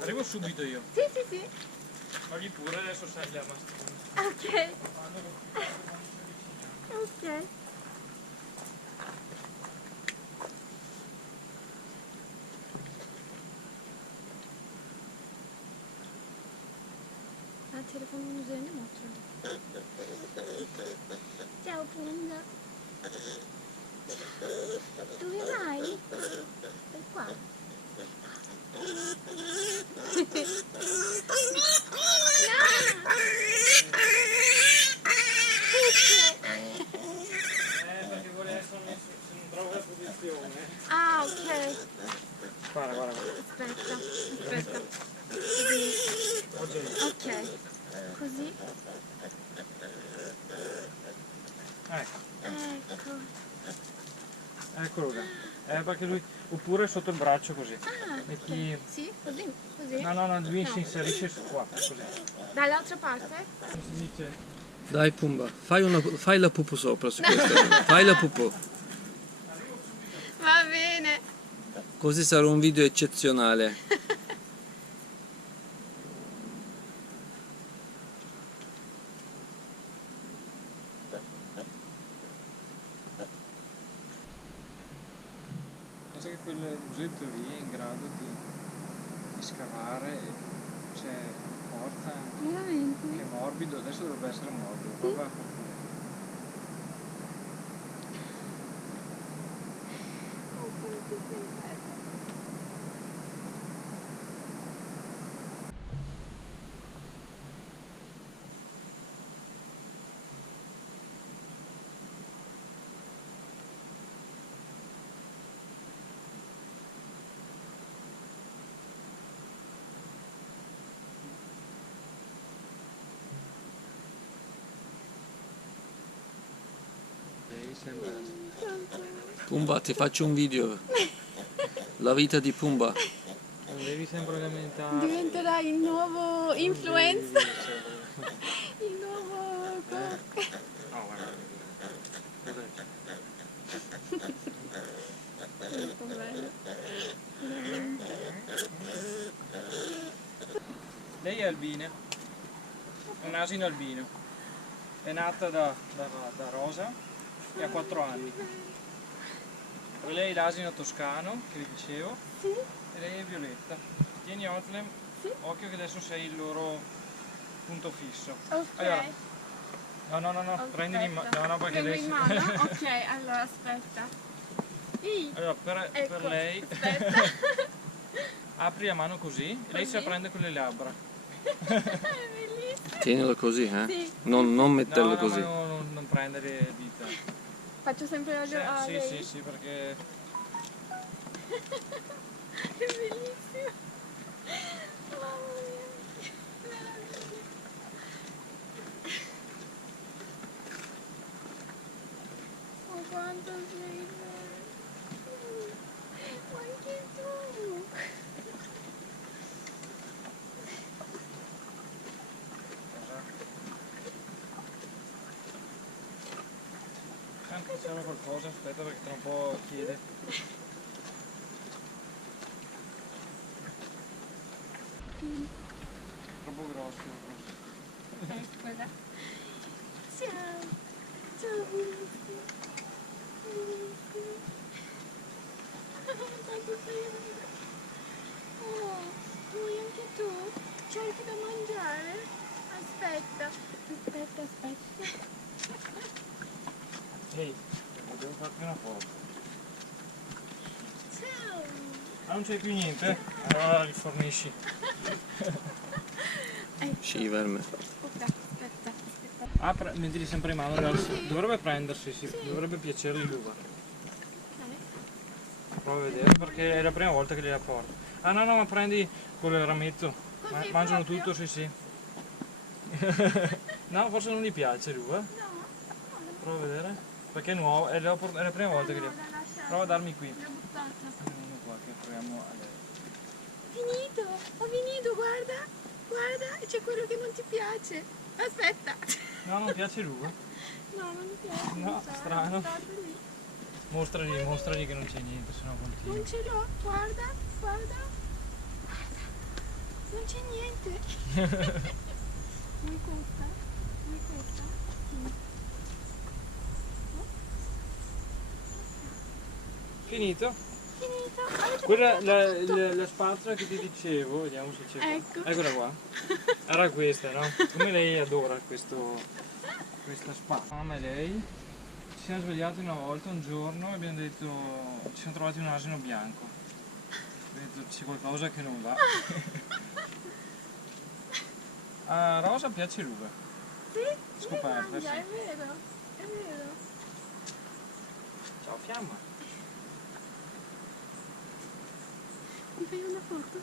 Arrivo subito io. Sì, sì, sì. Togli pure, adesso sai la mascherina. Ok. Ok. Telefonun üzerine mi oturuyor? Ciao Punda. Dove vai? Sei qua. Perché vuole essere messo, se non trovo la posizione. Ah, ok. Guarda, guarda, guarda. Aspetta, aspetta. Così. Ok. Così. Ecco, Ecco. eccolo là. Perché lui, oppure sotto il braccio così. Ah, Metti... ok. Sì, così, così. No, lui si inserisce su qua, così. Dall'altra parte? Come si dice? Dai Pumba, fai la pupù sopra su questo. Fai la pupù. Va bene. Così sarà un video eccezionale. Pensa che quel musetto lì è in grado di scavare e c'è forza, Veramente? che è morbido, adesso dovrebbe essere morbido, prova a far Pumba, ti faccio un video. La vita di Pumba. Non devi sempre lamentare. Diventerà il nuovo influencer. Il nuovo... No, guarda. Molto bello. Lei è albina, è un asino albino. È nata da Rosa e ha 4 anni. E lei è l'asino toscano, che vi dicevo, Sì? e lei è Violetta. Tieni Otlem, Sì? occhio che adesso sei il loro punto fisso. Ok. Allora, no, Aspetta. prendili in mano, no, perché Prendo lei... in mano? Ok, allora aspetta. Sì. Allora, per Ecco, lei, aspetta. apri la mano così e lei se la prende con le labbra. È bellissimo. Tienilo così, eh? Sì. Non metterlo No, così. ma non prendere le dita. Faccio sempre la a lei. Sì, perché... È bellissimo. Mamma mia. Meraviglia. Oh, quanto sei bello. Ma anche tu. Anche c'era qualcosa, aspetta perché tra un po' chiede. Troppo grosso. Eccola. Ciao. Ciao, bellissimo. Bellissimo. Quanto sei bello. Oh, vuoi anche tu? Cerchi da mangiare? Aspetta. Aspetta. Ehi, devo farti una foto. Ciao. Ah, non c'è più niente? Allora li fornisci. Ecco. Sì, verme. Aspetta. Ah, mettili sempre in mano, dovrebbe prendersi, sì, dovrebbe piacergli l'uva. Prova a vedere perché è la prima volta che gliela porto. Ah no, ma prendi quello del rametto. Così Mangiano proprio? tutto, sì. No, forse non gli piace l'uva. No. Prova a vedere. Perché è nuovo, è la prima volta che No, gliela... l'ha lasciata. Prova a darmi qui. L'ha buttata. Uno qua che proviamo a lei. Ho finito, guarda, e c'è quello che non ti piace. Aspetta. No, non piace l'uva? No, non mi piace. No, mi sa, strano. l'ho buttato lì. Mostragli che non c'è niente, sennò continua. Non ce l'ho, guarda. Non c'è niente. Vuoi questa? Vuoi questa? Sì. Finito? Finito. Avete Quella mangiato tutto? la spazzola che ti dicevo, vediamo se c'è qua. Ecco. Eccola qua. Era questa, no? Come lei adora questa spazzola. Mamma e lei ci siamo svegliati una volta un giorno e abbiamo detto, ci siamo trovati un asino bianco. Abbiamo detto c'è qualcosa che non va. A Rosa piace l'uva. Sì? Scoperta, Mangia, sì. è vero. È vero. Ciao Fiamma. Mi fai una foto?